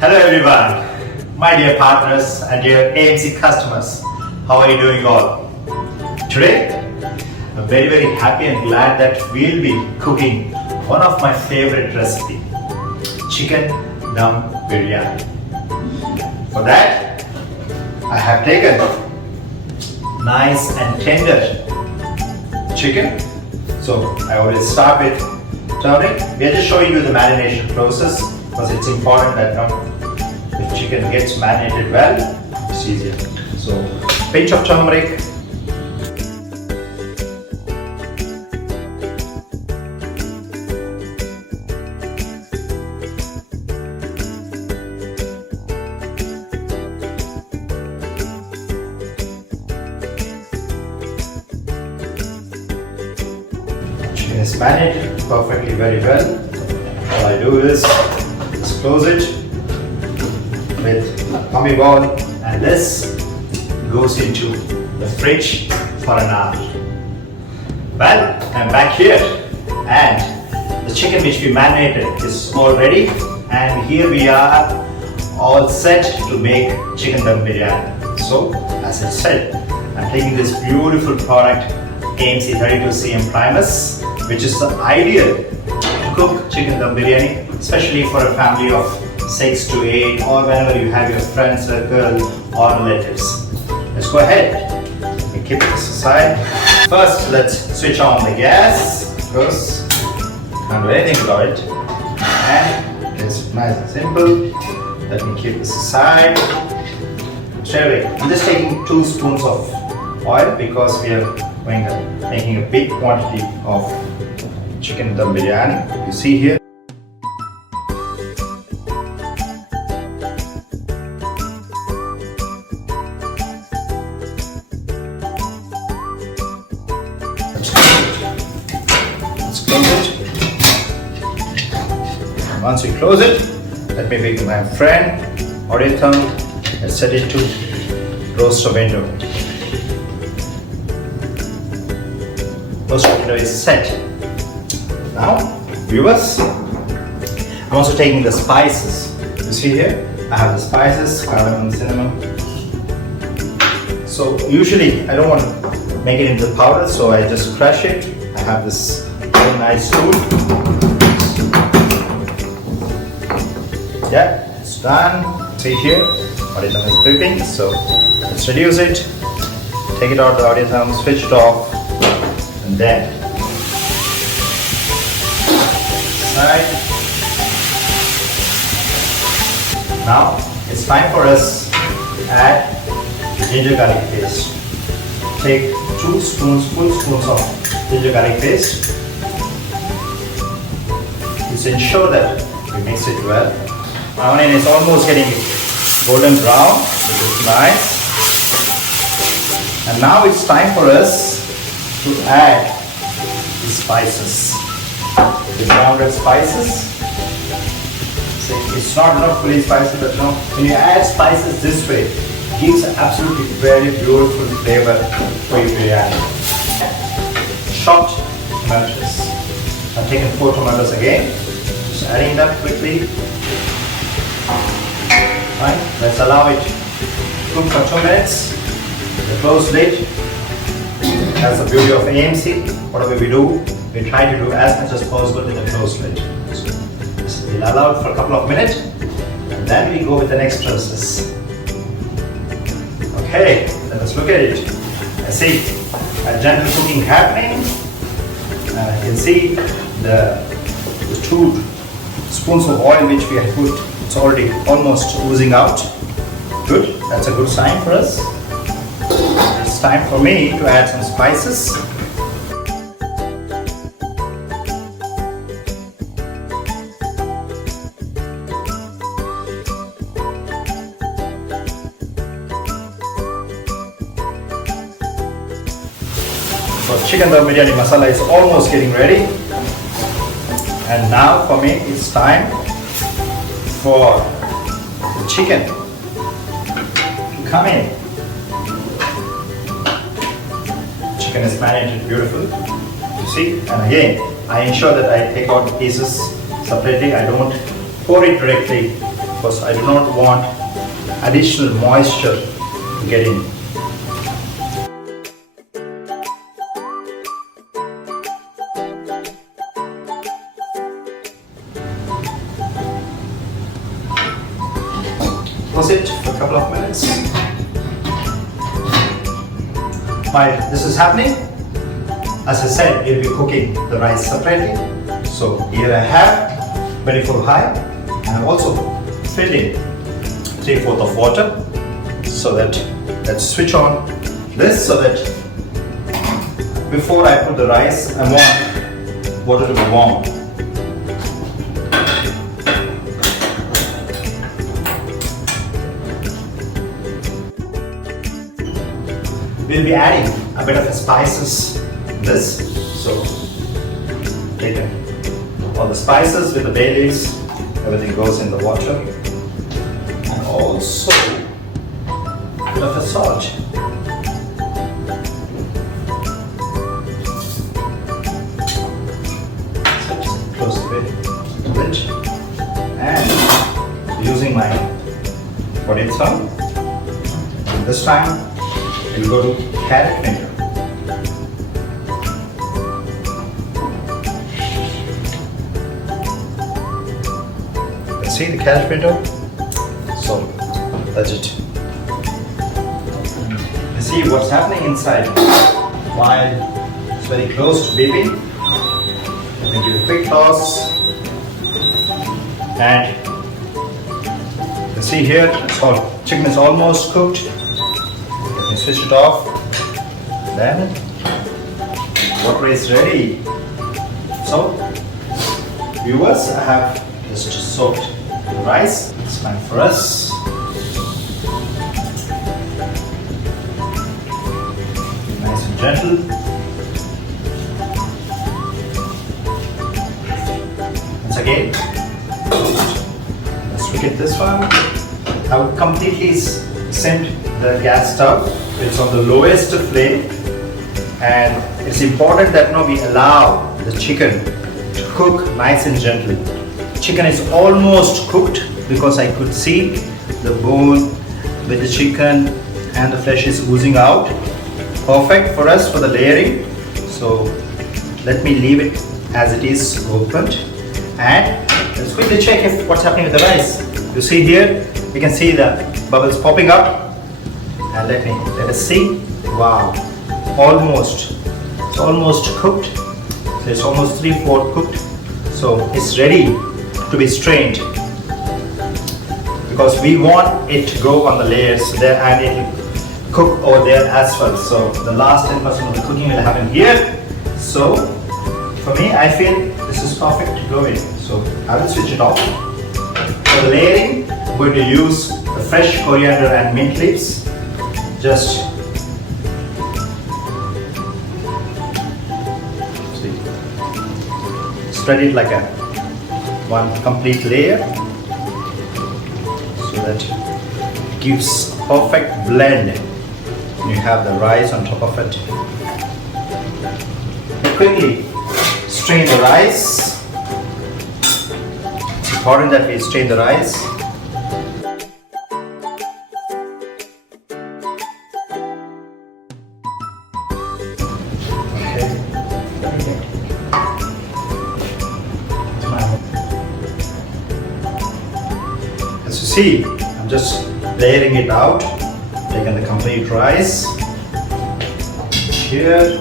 Hello everyone, my dear partners and dear AMC customers. How are you doing all? Today, I'm very happy and glad that we'll be cooking one of my favorite recipe, chicken Dum Biryani. For that, I have taken nice and tender chicken. So I always start with turmeric. We are just showing you the marination process because it's important that the chicken gets marinated well, it's easier. So pinch of turmeric, chicken is marinated perfectly very well. All I do is just close it with a gummy ball, and this goes into the fridge for an hour. Well, I'm back here and the chicken which we marinated is all ready, and here we are all set to make chicken Dum Biryani. So as I said, I'm taking this beautiful product AMC 32cm Primus, which is the ideal to cook chicken Dum Biryani, especially for a family of 6 to 8 or whenever you have your friends, circle or relatives. Let's go ahead and keep this aside. First, let's switch on the gas because can't do anything without it. And it's nice and simple. Let me keep this aside. Straight away, I'm just taking 2 spoons of oil because we are making a big quantity of chicken Dum Biryani. You see here. Let's close it. And once we close it, let me make my friend audio thumb and set it to roaster window. Roaster window is set. Now, viewers, I'm also taking the spices. You see here, I have the spices, cardamom, cinnamon. So usually I don't want to make it into the powder, so I just crush it. I have this very nice tool. Yeah, it's done. See here, auditum is dripping, so let's reduce it. Take it out the auditum, switch it off, and then side. Now it's time for us to add ginger garlic paste. Take 2 full spoons of ginger garlic paste. Let's ensure that we mix it well. My onion is almost getting golden brown, which is nice. And now it's time for us to add the spices. The grounded spices. So it's not enough fully spicy, but no, when you add spices this way, it gives an absolutely very beautiful flavor for your biryani. Chopped tomatoes. I've taken 4 tomatoes again. Just adding them quickly. Right, let's allow it to cook for 2 minutes. The closed lid. That's the beauty of AMC. Whatever we do, we try to do as much as possible with the closed lid. So we'll allow it for a couple of minutes, and then we go with the next process. Okay, let us look at it. I see a gentle cooking happening. I can see the 2 spoons of oil which we have put. It's already almost oozing out. Good, that's a good sign for us. It's time for me to add some spices. So chicken Dum Biryani masala is almost getting ready. And now for me it's time for the chicken to come in. Chicken is marinated beautiful, you see, and again I ensure that I take out the pieces separately. I don't pour it directly because I do not want additional moisture to get in. Close it for a couple of minutes. While this is happening, as I said, you'll be cooking the rice separately. So here I have 24 high, and I'm also filled in 3/4 of water, so that let's switch on this so that before I put the rice, I want water to be warm. We'll be adding a bit of spices in this, so take all the spices with the bay leaves, everything goes in the water, and also a bit of a salt. So just close the lid, and using my potting thumb, this time we'll go to carrot finger. See the carrot finger? So that's it. You see what's happening inside while it's very close to beeping. Let me give a quick toss, and you see here, chicken is almost cooked. Let me switch it off. Then water is ready. So viewers, I have just soaked the rice. It's time for us. Nice and gentle. Once again, let's look at this one. I would completely send the gas stove. It's on the lowest flame, and it's important that we allow the chicken to cook nice and gently. Chicken is almost cooked because I could see the bone with the chicken and the flesh is oozing out. Perfect for us for the layering. So let me leave it as it is opened, and let's quickly check what's happening with the rice. You see here, you can see the bubbles popping up, and let us see. Wow, it's almost cooked. So it's almost 3/4 cooked. So it's ready to be strained, because we want it to go on the layers there and it will cook over there as well. So the last 10% of the cooking will happen here. So for me, I feel this is perfect to go in. So I will switch it off. For the layering, I'm going to use the fresh coriander and mint leaves. Just spread it like one complete layer, so that it gives a perfect blend. You have the rice on top of it. Quickly strain the rice. It's important that we strain the rice. As you see, I'm just layering it out, taking the complete rice. Here,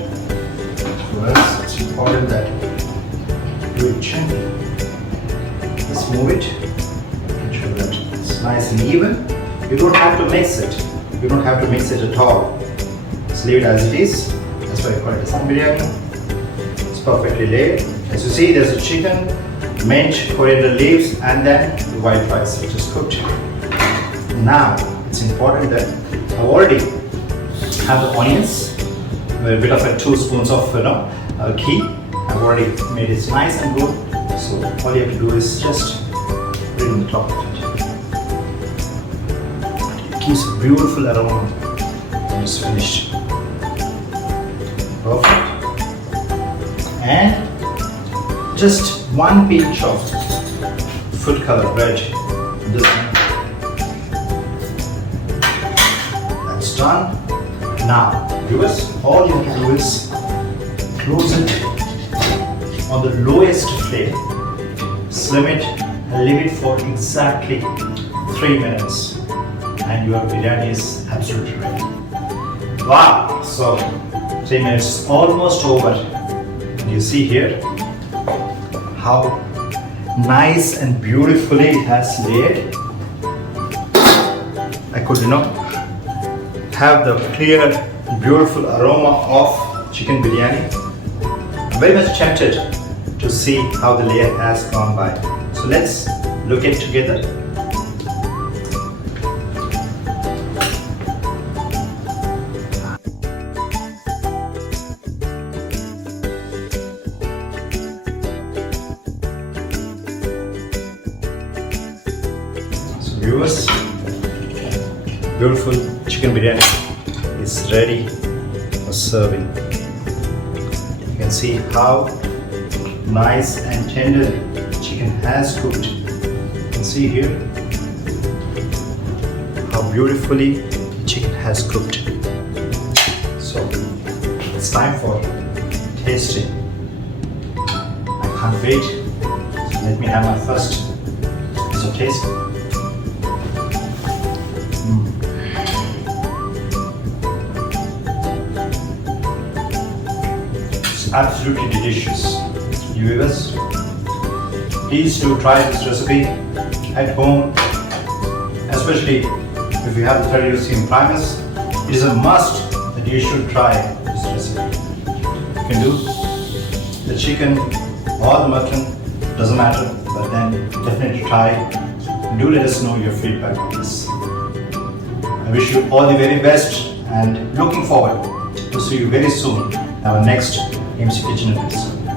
it's important that you do it gently. Let's move it, make sure that it's nice and even. You don't have to mix it. You don't have to mix it at all. Just leave it as it is. That's why I call it a Dum Biryani. It's perfectly laid. As you see, there's a chicken, mint, coriander leaves, and then the white rice which is cooked. Now it's important that I already have the onions with a bit of 2 spoons of ghee. I've already made it nice and good. So all you have to do is just put it on the top of it. It gives a beautiful aroma when it's finished. Perfect. And just 1 pinch of food color red. This one. done. Now, viewers, all you have to do is close it on the lowest flame, slim it and leave it for exactly 3 minutes and your biryani is absolutely ready. Wow, so 3 minutes is almost over. You see here how nice and beautifully it has laid. I could, have the clear, beautiful aroma of chicken biryani. I'm very much tempted to see how the layer has gone by. So let's look at it together. So viewers, beautiful chicken biryani is ready for serving. You can see how nice and tender chicken has cooked. You can see here how beautifully the chicken has cooked. So it's time for tasting. I can't wait. So let me have my first taste. Absolutely delicious. You viewers, please do try this recipe at home, especially if you have the Tbsp in Primus. It is a must that you should try this recipe. You can do the chicken or the mutton, doesn't matter, but then definitely try. Do let us know your feedback on this. I wish you all the very best and looking forward to see you very soon in our next AMC Kitchen episode.